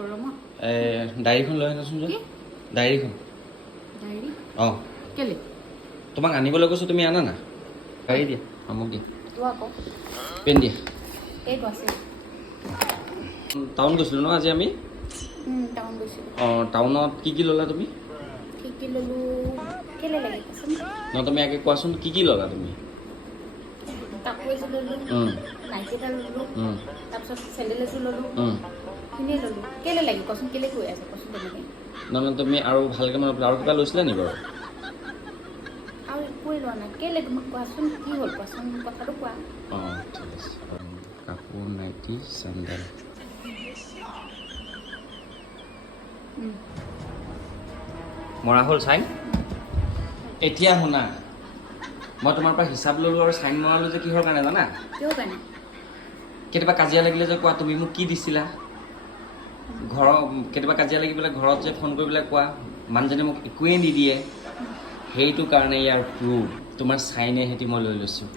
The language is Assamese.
গৰমত ডায়েৰীখন লৈ আনাচোন যে ডায়েৰীখন অঁ কেলে তোমাক আনিবলৈ কৈছোঁ তুমি আনা না গাড়ী দিয়া মোক দিয়া তো আকৌ পেন দিয়া এইটো আছে টাউন গৈছিলোঁ ন আজি আমি টাউন গৈছিলোঁ অঁ টাউনত কি ল'লা তুমি কি ল'লোঁ কেলে লাগে কচোন ন তুমি আগে কোৱাচোন কি ল'লা তুমি কাপোৰ এযোৰ ল'লোঁ নাইটি এটা ল'লোঁ তাৰপিছত চেণ্ডেল এযোৰ ল'লোঁ সেইখিনিয়ে ল'লোঁ কেলে লাগে কচোন কেলে কৈ আছে কচোন তেনেকৈ নহয় তুমি আৰু ভালকৈ মনত আৰু কিবা লৈছিলা নি বাৰু আৰু একোৱে লোৱা নাই কেলে তোমাক কোৱাচোন কি হ'ল কোৱাচোন কথাটো কোৱা অঁ ঠিক আছে কাপোৰ নাইটি চেণ্ডেল মৰা হ'ল চাইন এতিয়া শুনা মই তোমাৰ পৰা হিচাপ ল'লোঁ আৰু চাইন মৰালোঁ যে কিহৰ কাৰণে জানা কিয় কাৰণে কেতিয়াবা কাজিয়া লাগিলে যে কোৱা তুমি মোক কি দিছিলা ঘৰৰ কেতিয়াবা কাজিয়া লাগি পেলাই ঘৰত যে ফোন কৰি পেলাই কোৱা মানুহজনে মোক একোৱেই নিদিয়ে সেইটো কাৰণে ইয়াৰ প্ৰুফ তোমাৰ চাইনে সেতি মই লৈ লৈছোঁ